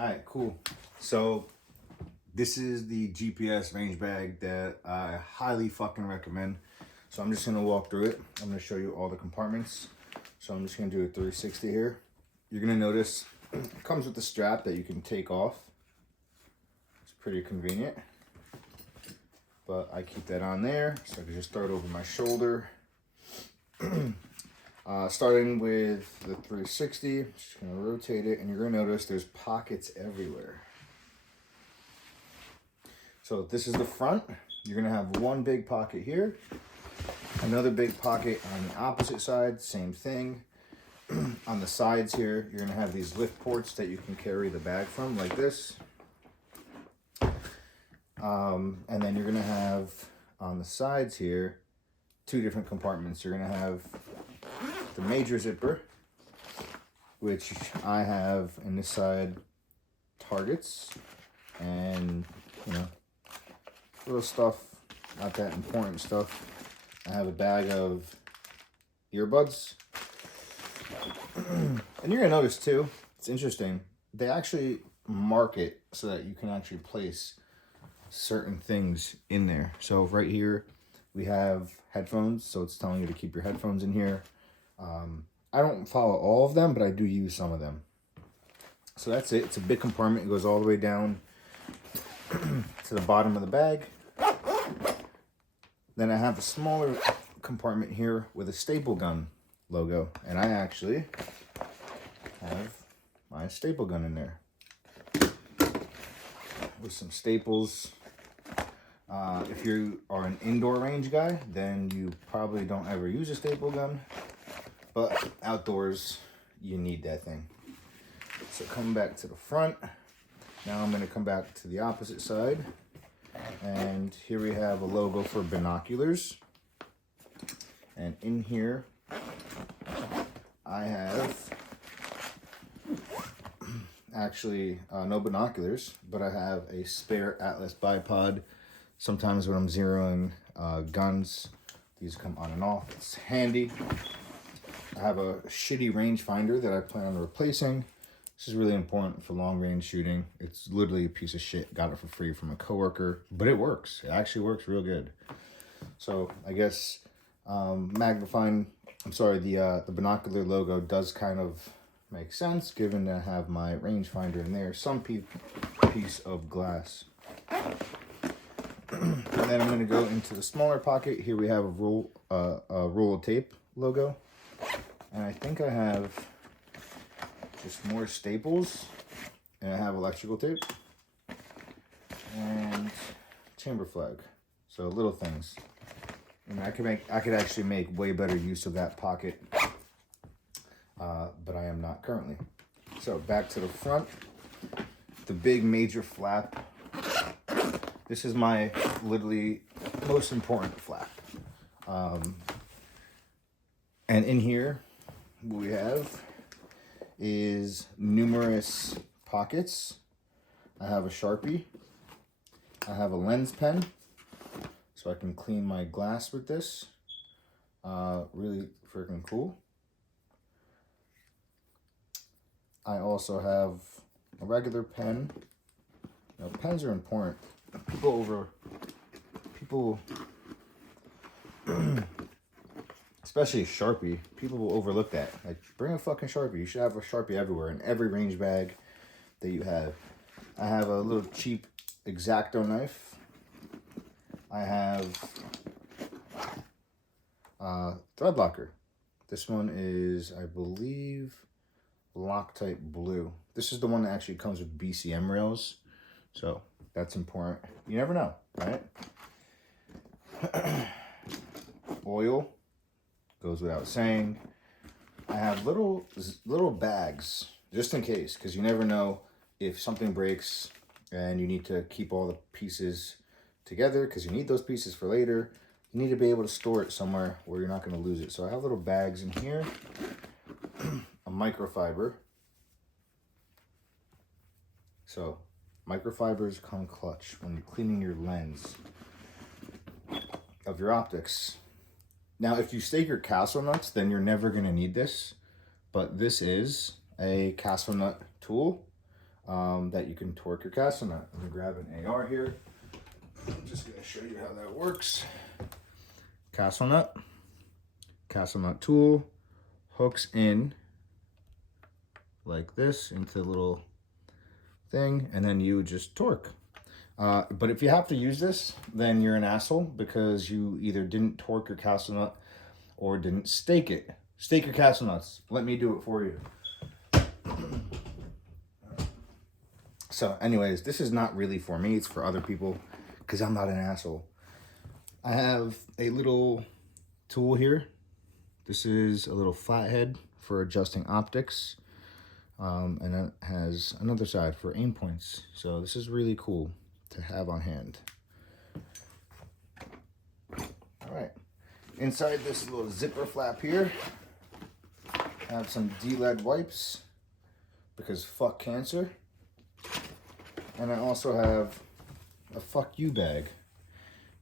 Alright, cool. So this is the GPS range bag that I highly fucking recommend. So I'm just gonna walk through it. I'm gonna show you all the compartments. So I'm just gonna do a 360 here. You're gonna notice it comes with the strap that you can take off. It's pretty convenient. But I keep that on there so I can just throw it over my shoulder. Starting with the 360, just gonna rotate it, and you're gonna notice there's pockets everywhere. So this is the front. You're gonna have one big pocket here, another big pocket on the opposite side, same thing. On the sides here, you're gonna have these lift ports that you can carry the bag from, like this. And then you're gonna have on the sides here, two different compartments. You're gonna have the major zipper, which I have in this side targets and, you know, little stuff, not that important stuff. I have a bag of earbuds. And you're gonna notice too, it's interesting, they actually mark it so that you can actually place certain things in there. So right here we have headphones, so it's telling you to keep your headphones in here. I don't follow all of them, but I do use some of them. So that's it. It's a big compartment. It goes all the way down to the bottom of the bag. Then I have a smaller compartment here with a staple gun logo, and I actually have my staple gun in there with some staples. If you are an indoor range guy, then you probably don't ever use a staple gun, but outdoors you need that thing. So coming back to the front, now I'm going to come back to the opposite side, and here we have a logo for binoculars, and in here I have actually no binoculars, but I have a spare Atlas bipod. Sometimes when I'm zeroing guns, these come on and off. It's handy. I have a shitty rangefinder that I plan on replacing. This is really important for long range shooting. It's literally a piece of shit. Got it for free from a coworker, but it works. It actually works real good. So I guess the binocular logo does kind of make sense given that I have my rangefinder in there. Some piece of glass. And then I'm going to go into the smaller pocket. Here we have a roll of tape logo. And I think I have just more staples. And I have electrical tape. And chamber flag. So little things. And I could actually make way better use of that pocket. But I am not currently. So back to the front. The big major flap. This is my literally most important flap. And in here, what we have is numerous pockets. I have a Sharpie. I have a lens pen, so I can clean my glass with this. Really freaking cool. I also have a regular pen. You know, pens are important. People, especially Sharpie, people will overlook that. Like, bring a fucking Sharpie. You should have a Sharpie everywhere, in every range bag that you have. I have a little cheap X-Acto knife. I have thread locker. This one is, I believe, Loctite blue. This is the one that actually comes with BCM rails. So that's important. You never know, right? Oil goes without saying. I have little bags just in case, because you never know if something breaks and you need to keep all the pieces together because you need those pieces for later. You need to be able to store it somewhere where you're not going to lose it. So I have little bags in here. A microfiber. So microfibers come clutch when you're cleaning your lens of your optics. Now, if you stake your castle nuts, then you're never going to need this. But this is a castle nut tool. that you can torque your castle nut. I'm gonna grab an AR here. I'm just gonna show you how that works. Castle nut tool hooks in like this into the little thing, and then you just torque. But if you have to use this, then you're an asshole because you either didn't torque your castle nut or didn't stake it. Stake your castle nuts. Let me do it for you. So anyways, this is not really for me. It's for other people because I'm not an asshole. I have a little tool here. This is a little flathead for adjusting optics. And it has another side for aim points. So this is really cool to have on hand. All right. Inside this little zipper flap here, I have some D-lead wipes because fuck cancer. And I also have a fuck you bag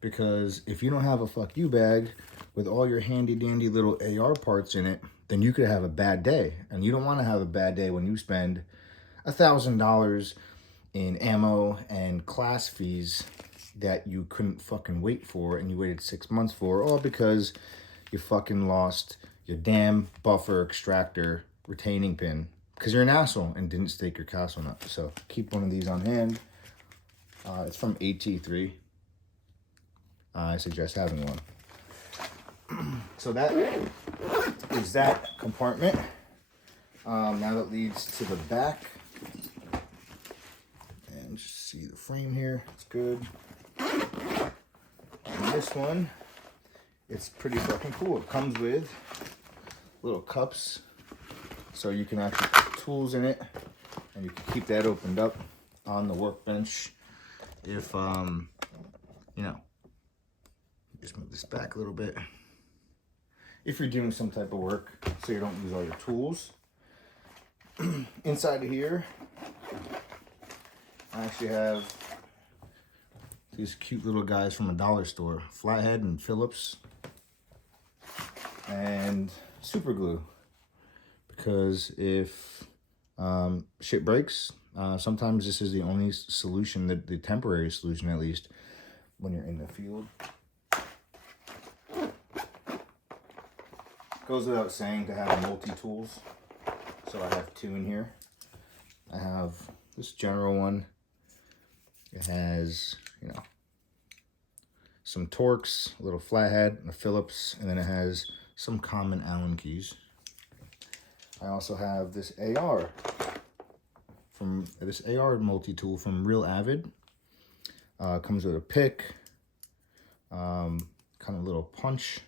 because if you don't have a fuck you bag with all your handy dandy little AR parts in it, then you could have a bad day. And you don't want to have a bad day when you spend $1,000 in ammo and class fees that you couldn't fucking wait for and you waited 6 months for, all because you fucking lost your damn buffer extractor retaining pin because you're an asshole and didn't stake your castle nut. So keep one of these on hand. It's from AT3. I suggest having one. So that is that compartment. Now that leads to the back. And just see the frame here. It's good. And this one, it's pretty fucking cool. It comes with little cups, so you can actually put tools in it, and you can keep that opened up on the workbench. If you know, just move this back a little bit. If you're doing some type of work, so you don't use all your tools. Inside of here, I actually have these cute little guys from a dollar store, Flathead and Phillips, and super glue. Because if shit breaks, sometimes this is the only solution, the temporary solution at least, when you're in the field. Goes without saying to have multi-tools. So I have two in here. I have this general one. It has, you know, some Torx, a little flathead, and a Phillips, and then it has some common Allen keys. I also have this AR multi-tool from Real Avid. Comes with a pick, kind of little punch,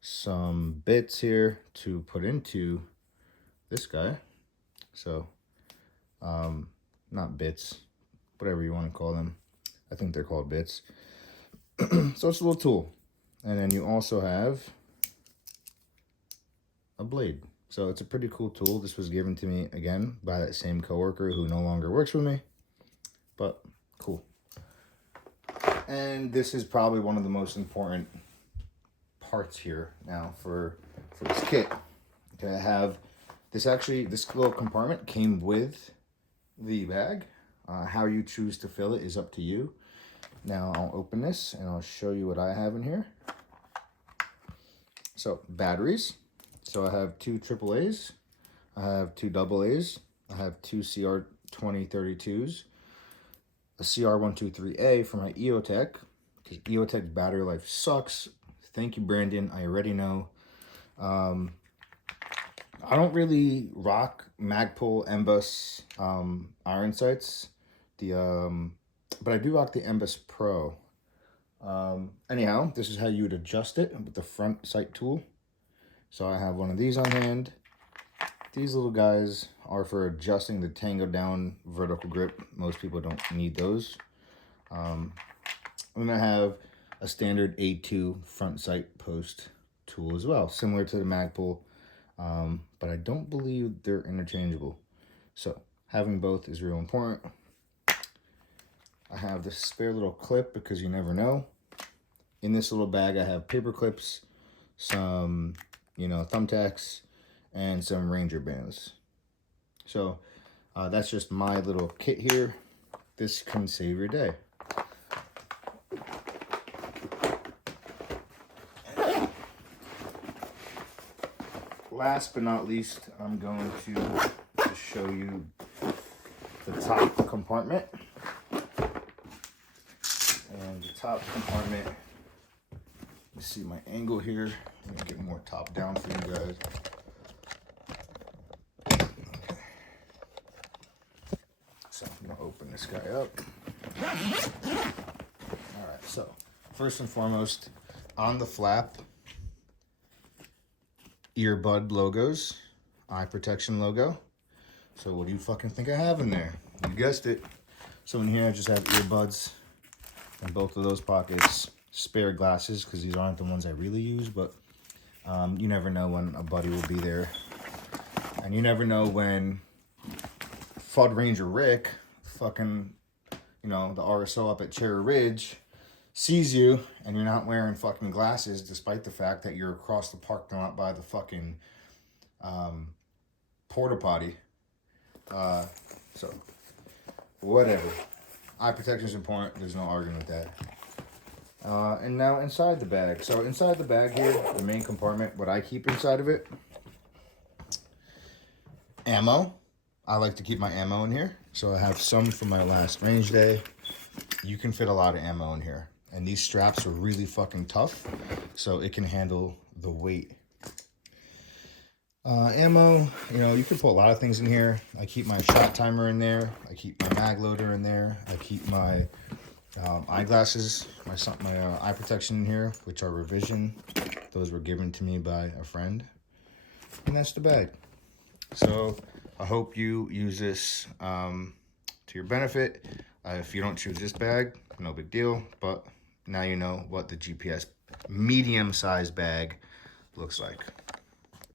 some bits here to put into this guy. So, not bits, whatever you want to call them. I think they're called bits. So it's a little tool. And then you also have a blade. So it's a pretty cool tool. This was given to me, again, by that same coworker who no longer works with me. But cool. And this is probably one of the most important parts here now for this kit. Okay, I have this little compartment came with the bag. How you choose to fill it is up to you. Now I'll open this and I'll show you what I have in here. So batteries. So I have two AAAs. I have two AA's. I have two CR2032s. A CR123A for my EOTech, because EOTech battery life sucks. Thank you, Brandon. I already know. I don't really rock Magpul MBUS iron sights. But I do rock the MBUS Pro. Anyhow, this is how you would adjust it with the front sight tool. So I have one of these on hand. These little guys are for adjusting the Tango down vertical grip. Most people don't need those. I'm gonna have a standard A2 front sight post tool as well, similar to the Magpul, but I don't believe they're interchangeable. So having both is real important. I have this spare little clip because you never know. In this little bag, I have paper clips, some, thumbtacks, and some Ranger bands. So That's just my little kit here. This can save your day. Last but not least, I'm going to just show you the top compartment. And the top compartment, you see my angle here. Let me get more top down for you guys. Okay. So I'm gonna open this guy up. All right, so first and foremost, on the flap, earbud logos, eye protection logo. So what do you fucking think I have in there? You guessed it. So in here I just have earbuds in both of those pockets, spare glasses, because these aren't the ones I really use, but you never know when a buddy will be there. And you never know when Fudd Ranger Rick, fucking, you know, the RSO up at Cherry Ridge, sees you and you're not wearing fucking glasses, despite the fact that you're across the parking lot by the fucking porta potty. So whatever, eye protection is important. There's no arguing with that. And now inside the bag. So inside the bag here, the main compartment, what I keep inside of it, ammo. I like to keep my ammo in here. So I have some from my last range day. You can fit a lot of ammo in here. And these straps are really fucking tough, so it can handle the weight. Ammo, you know, you can put a lot of things in here. I keep my shot timer in there. I keep my mag loader in there. I keep my eyeglasses, my eye protection in here, which are Revision. Those were given to me by a friend. And that's the bag. So I hope you use this to your benefit. If you don't choose this bag, no big deal, but now you know what the GPS medium-sized bag looks like.